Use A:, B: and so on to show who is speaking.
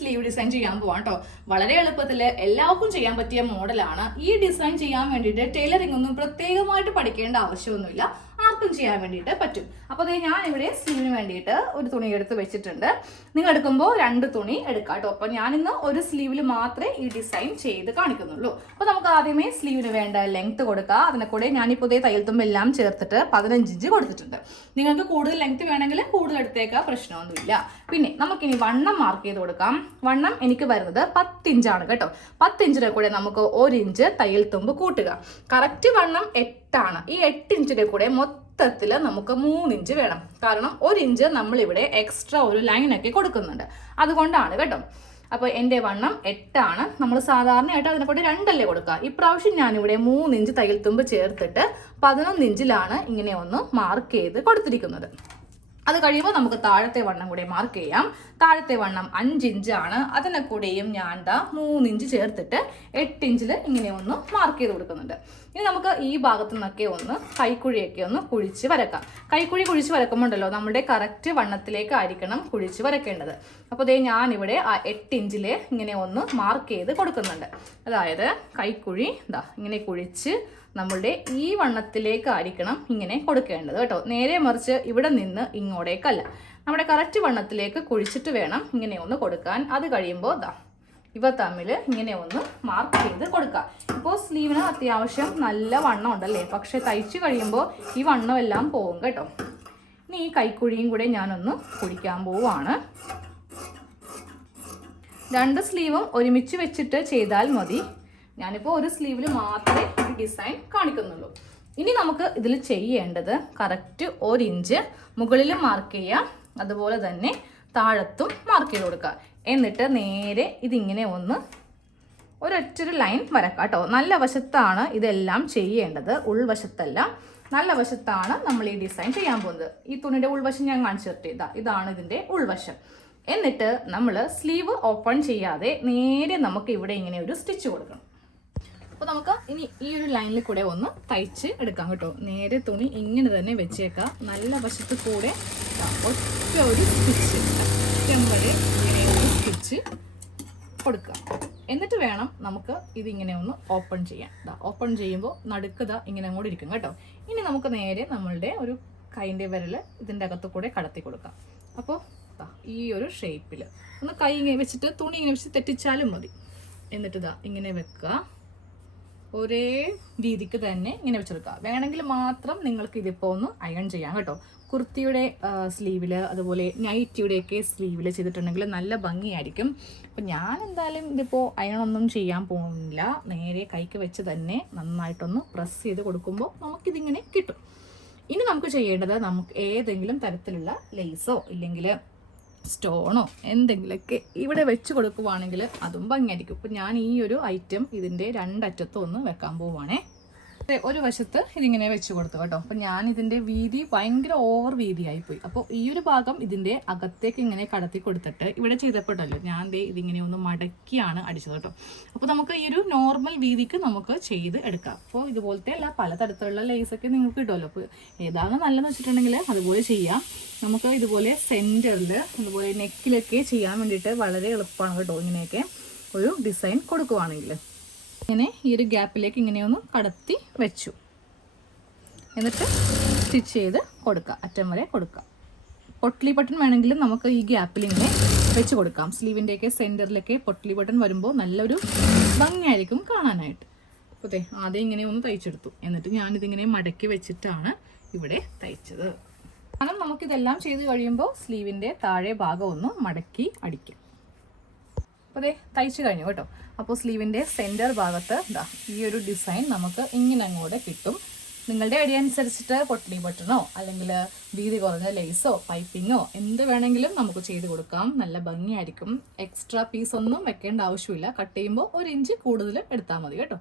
A: Sleeve design ചെയ്യാൻ പോവാം കേട്ടോ വളരെ എളുപ്പത്തിൽ എല്ലാവർക്കും ചെയ്യാൻ പറ്റിയ മോഡലാണ് ഈ ഡിസൈൻ ചെയ്യാൻ വേണ്ടിയിട്ട് ടൈലറിംഗ് ഒന്നും പ്രത്യേകമായിട്ട് പഠിക്കേണ്ട ആവശ്യമൊന്നുമില്ല. ആർക്കും ചെയ്യാൻ വേണ്ടിയിട്ട് പറ്റും. അപ്പോൾ അതേ ഞാൻ ഇവിടെ സ്ലീവിന് വേണ്ടിയിട്ട് ഒരു തുണി എടുത്ത് വെച്ചിട്ടുണ്ട്. നിങ്ങൾ എടുക്കുമ്പോൾ രണ്ട് തുണി എടുക്കാം കേട്ടോ അപ്പോൾ ഞാനിന്ന് ഒരു സ്ലീവിൽ മാത്രമേ ഈ ഡിസൈൻ ചെയ്ത് കാണിക്കുന്നുള്ളൂ. അപ്പോൾ നമുക്ക് ആദ്യമേ സ്ലീവിന് വേണ്ട ലെങ്ത് കൊടുക്കുക അതിനെ കൂടെ ഞാനിപ്പോൾ ഇതേ തയ്യൽ തുമ്പെല്ലാം ചേർത്തിട്ട് പതിനഞ്ച് ഇഞ്ച് കൊടുത്തിട്ടുണ്ട്. നിങ്ങൾക്ക് കൂടുതൽ ലെങ്ത് വേണമെങ്കിൽ കൂടുതൽ എടുത്തേക്കാം പ്രശ്നമൊന്നുമില്ല. പിന്നെ നമുക്കിനി വണ്ണം മാർക്ക് ചെയ്ത് കൊടുക്കാം. വണ്ണം എനിക്ക് വരുന്നത് പത്തിഞ്ചാണ് കേട്ടോ. പത്ത് ഇഞ്ചിന്റെ കൂടെ നമുക്ക് ഒരു ഇഞ്ച് തയ്യൽ തുമ്പ് കൂട്ടുക. കറക്റ്റ് വണ്ണം എട്ടാണ്. ഈ എട്ട് ഇഞ്ചിന്റെ കൂടെ മൊത്തത്തിൽ നമുക്ക് മൂന്ന് ഇഞ്ച് വേണം. കാരണം ഒരു ഇഞ്ച് നമ്മളിവിടെ എക്സ്ട്രാ ഒരു ലൈനൊക്കെ കൊടുക്കുന്നുണ്ട്. അതുകൊണ്ടാണ് കേട്ടോ. അപ്പോൾ എന്റെ വണ്ണം എട്ടാണ്. നമ്മൾ സാധാരണയായിട്ട് അതിനെ കൂടെ രണ്ടല്ലേ കൊടുക്കുക. ഇപ്രാവശ്യം ഞാനിവിടെ മൂന്ന് ഇഞ്ച് തയ്യൽ തുമ്പ് ചേർത്തിട്ട് പതിനൊന്ന് ഇഞ്ചിലാണ് ഇങ്ങനെ ഒന്ന് മാർക്ക് ചെയ്ത് കൊടുത്തിരിക്കുന്നത്. അത് കഴിയുമ്പോൾ നമുക്ക് താഴത്തെ വണ്ണം കൂടെ മാർക്ക് ചെയ്യാം. താഴത്തെ വണ്ണം അഞ്ച് ഇഞ്ചാണ് അതിനെ കൂടെയും ഞാൻ ദാ മൂന്ന് ഇഞ്ച് ചേർത്തിട്ട് എട്ട് ഇഞ്ചിൽ ഇങ്ങനെ ഒന്ന് മാർക്ക് ചെയ്ത് കൊടുക്കുന്നുണ്ട്. ഇനി നമുക്ക് ഈ ഭാഗത്തു നിന്നൊക്കെ ഒന്ന് കൈക്കുഴിയൊക്കെ ഒന്ന് കുഴിച്ച് വരക്കാം. കൈക്കുഴി കുഴിച്ച് വരക്കുമ്പോണ്ടല്ലോ നമ്മുടെ കറക്റ്റ് വണ്ണത്തിലേക്കായിരിക്കണം കുഴിച്ച് വരക്കേണ്ടത്. അപ്പോൾ ദേ ഞാനിവിടെ ആ എട്ട് ഇഞ്ചിൽ ഇങ്ങനെ ഒന്ന് മാർക്ക് ചെയ്ത് കൊടുക്കുന്നുണ്ട്. അതായത് കൈക്കുഴി ഇതാ ഇങ്ങനെ കുഴിച്ച് നമ്മളുടെ ഈ വണ്ണത്തിലേക്കായിരിക്കണം ഇങ്ങനെ കൊടുക്കേണ്ടത് കേട്ടോ. നേരെ മറിച്ച് ഇവിടെ നിന്ന് ഇങ്ങോട്ടേക്കല്ല നമ്മുടെ കറക്റ്റ് വണ്ണത്തിലേക്ക് കുഴിച്ചിട്ട് വേണം ഇങ്ങനെ ഒന്ന് കൊടുക്കാൻ. അത് കഴിയുമ്പോൾ ദാ ഇവ തമ്മിൽ ഇങ്ങനെ ഒന്ന് മാർക്ക് ചെയ്ത് കൊടുക്കുക ഇപ്പോൾ സ്ലീവിന് അത്യാവശ്യം നല്ല വണ്ണം ഉണ്ടല്ലേ? പക്ഷേ തയ്ച്ചു കഴിയുമ്പോൾ ഈ വണ്ണം എല്ലാം പോകും കേട്ടോ. ഇനി ഈ കൈക്കുഴിയും കൂടെ ഞാനൊന്ന് കുഴിക്കാൻ പോവുകയാണ് രണ്ട് സ്ലീവും ഒരുമിച്ച് വെച്ചിട്ട് ചെയ്താൽ മതി. ഞാനിപ്പോൾ ഒരു സ്ലീവിൽ മാത്രമേ ഡിസൈൻ കാണിക്കുന്നുള്ളൂ. ഇനി നമുക്ക് ഇതിൽ ചെയ്യേണ്ടത് കറക്റ്റ് ഒരു ഇഞ്ച് മുകളിൽ മാർക്ക് ചെയ്യുക. അതുപോലെ തന്നെ താഴത്തും മാർക്ക് ചെയ്ത് കൊടുക്കുക. എന്നിട്ട് നേരെ ഇതിങ്ങനെ ഒന്ന് ഒരൊറ്റൊരു ലൈൻ വരക്കാം കേട്ടോ. നല്ല വശത്താണ് ഇതെല്ലാം ചെയ്യേണ്ടത്. ഉൾവശത്തല്ല. നല്ല വശത്താണ് നമ്മൾ ഈ ഡിസൈൻ ചെയ്യാൻ പോകുന്നത്. ഈ തുണിയുടെ ഉൾവശം ഞാൻ കാണിച്ചു തരട്ടെ. ഇതാ ഇതാണ് ഇതിന്റെ ഉൾവശം. എന്നിട്ട് നമ്മൾ സ്ലീവ് ഓപ്പൺ ചെയ്യാതെ നേരെ നമുക്ക് ഇവിടെ ഇങ്ങനെ ഒരു സ്റ്റിച്ച് കൊടുക്കണം. അപ്പോൾ നമുക്ക് ഇനി ഈ ഒരു ലൈനിൽ കൂടെ ഒന്ന് തയ്ച്ച് എടുക്കാം കേട്ടോ. നേരെ തുണി ഇങ്ങനെ തന്നെ വെച്ചേക്കാം. നല്ല വശത്ത് കൂടെ ഒറ്റ ഒരു സ്റ്റിച്ച് ഇങ്ങനെ ഒരു സ്റ്റിച്ച് കൊടുക്കുക. എന്നിട്ട് വേണം നമുക്ക് ഇതിങ്ങനെ ഒന്ന് ഓപ്പൺ ചെയ്യാൻ. ഓപ്പൺ ചെയ്യുമ്പോൾ നടുക്കത ഇങ്ങനെ അങ്ങോട്ട് ഇരിക്കും കേട്ടോ. ഇനി നമുക്ക് നേരെ നമ്മളുടെ ഒരു കൈന്റെ വിരൽ ഇതിന്റെ അകത്ത് കൂടെ കടത്തി കൊടുക്കാം. അപ്പോൾ ഈ ഒരു ഷേപ്പിൽ ഒന്ന് കൈ ഇങ്ങനെ വെച്ചിട്ട് തുണി ഇങ്ങനെ വെച്ച് തെറ്റിച്ചാലും മതി. എന്നിട്ട് ഇതാ ഇങ്ങനെ വെക്കുക. ഒരേ രീതിക്ക് തന്നെ ഇങ്ങനെ വെച്ചെടുക്കുക. വേണമെങ്കിൽ മാത്രം നിങ്ങൾക്ക് ഇതിപ്പോൾ ഒന്ന് അയൺ ചെയ്യാം കേട്ടോ. കുർത്തിയുടെ സ്ലീവിൽ അതുപോലെ നൈറ്റിയുടെയൊക്കെ സ്ലീവിൽ ചെയ്തിട്ടുണ്ടെങ്കിൽ നല്ല ഭംഗിയായിരിക്കും. അപ്പോൾ ഞാൻ എന്തായാലും ഇതിപ്പോൾ അയണൊന്നും ചെയ്യാൻ പോകുന്നില്ല നേരെ കൈക്ക് വെച്ച് തന്നെ നന്നായിട്ടൊന്ന് പ്രസ് ചെയ്ത് കൊടുക്കുമ്പോൾ നമുക്കിതിങ്ങനെ കിട്ടും. ഇനി നമുക്ക് ചെയ്യേണ്ടത് നമുക്ക് ഏതെങ്കിലും തരത്തിലുള്ള ലേസോ ഇല്ലെങ്കിൽ സ്റ്റോണോ എന്തെങ്കിലുമൊക്കെ ഇവിടെ വെച്ച് കൊടുക്കുവാണെങ്കിൽ അതും ഭംഗിയായിരിക്കും. ഇപ്പം ഞാൻ ഈ ഒരു ഐറ്റം ഇതിന്റെ രണ്ടറ്റത്തും ഒന്ന് വെക്കാൻ പോവുകയാണേ ഒരു വശത്ത് ഇതിങ്ങനെ വെച്ച് കൊടുത്തു കേട്ടോ. അപ്പം ഞാൻ ഇതിന്റെ വീതി ഭയങ്കര ഓവർ വീതിയായി പോയി അപ്പോൾ ഈ ഒരു ഭാഗം ഇതിന്റെ അകത്തേക്ക് ഇങ്ങനെ കടത്തി കൊടുത്തിട്ട് ഇവിടെ ചെയ്തപ്പോഴല്ലോ ഞാൻ ദേ ഇതിങ്ങനെ ഒന്ന് മടക്കിയാണ് അടിച്ചത് കേട്ടോ. അപ്പോൾ നമുക്ക് ഈ ഒരു നോർമൽ വീതിക്ക് നമുക്ക് ചെയ്ത് എടുക്കാം. അപ്പോൾ ഇതുപോലത്തെ അല്ല പലതരത്തിലുള്ള ലേസൊക്കെ നിങ്ങൾക്ക് കിട്ടുമല്ലോ. അപ്പോൾ ഏതാണ് നല്ലതെന്ന് വെച്ചിട്ടുണ്ടെങ്കിൽ അതുപോലെ ചെയ്യാം. നമുക്ക് ഇതുപോലെ സെന്ററിൽ അതുപോലെ നെക്കിലൊക്കെ ചെയ്യാൻ വേണ്ടിയിട്ട് വളരെ എളുപ്പമാണ് കേട്ടോ ഇങ്ങനെയൊക്കെ ഒരു ഡിസൈൻ കൊടുക്കുവാണെങ്കിൽ. ഇങ്ങനെ ഈ ഒരു ഗ്യാപ്പിലേക്ക് ഇങ്ങനെ ഒന്ന് കടത്തി വെച്ചു. എന്നിട്ട് സ്റ്റിച്ച് ചെയ്ത് കൊടുക്കുക അറ്റം വരെ കൊടുക്കുക. പൊട്ടലി ബട്ടൺ വേണമെങ്കിൽ നമുക്ക് ഈ ഗ്യാപ്പിൽ ഇങ്ങനെ വെച്ച് കൊടുക്കാം. സ്ലീവിന്റെയൊക്കെ സെന്ററിലൊക്കെ പൊട്ടലി ബട്ടൺ വരുമ്പോൾ നല്ലൊരു ഭംഗിയായിരിക്കും കാണാനായിട്ട്. അപ്പോൾ അതെ ആദ്യം ഇങ്ങനെ ഒന്ന് തയ്ച്ചെടുത്തു. എന്നിട്ട് ഞാനിതിങ്ങനെ മടക്കി വെച്ചിട്ടാണ് ഇവിടെ തയ്ച്ചത്. കാരണം നമുക്കിതെല്ലാം ചെയ്ത് കഴിയുമ്പോൾ സ്ലീവിന്റെ താഴെ ഭാഗം ഒന്ന് മടക്കി അടിക്കും. അപ്പോൾ അതെ തയ്ച്ചു കഴിഞ്ഞു കേട്ടോ. അപ്പോൾ സ്ലീവിന്റെ സെന്റർ ഭാഗത്ത് ഇതാ ഈ ഒരു ഡിസൈൻ നമുക്ക് ഇങ്ങനെ അങ്ങോട്ട് കിട്ടും. നിങ്ങളുടെ ഐഡിയ അനുസരിച്ചിട്ട് പൊട്ടലി ബട്ടണോ അല്ലെങ്കിൽ വീതി കുറഞ്ഞ ലേസോ പൈപ്പിങ്ങോ എന്ത് വേണമെങ്കിലും നമുക്ക് ചെയ്ത് കൊടുക്കാം. നല്ല ഭംഗിയായിരിക്കും. എക്സ്ട്രാ പീസ് ഒന്നും വെക്കേണ്ട ആവശ്യമില്ല. കട്ട് ചെയ്യുമ്പോൾ ഒരു ഇഞ്ച് കൂടുതൽ എടുത്താൽ മതി കേട്ടോ.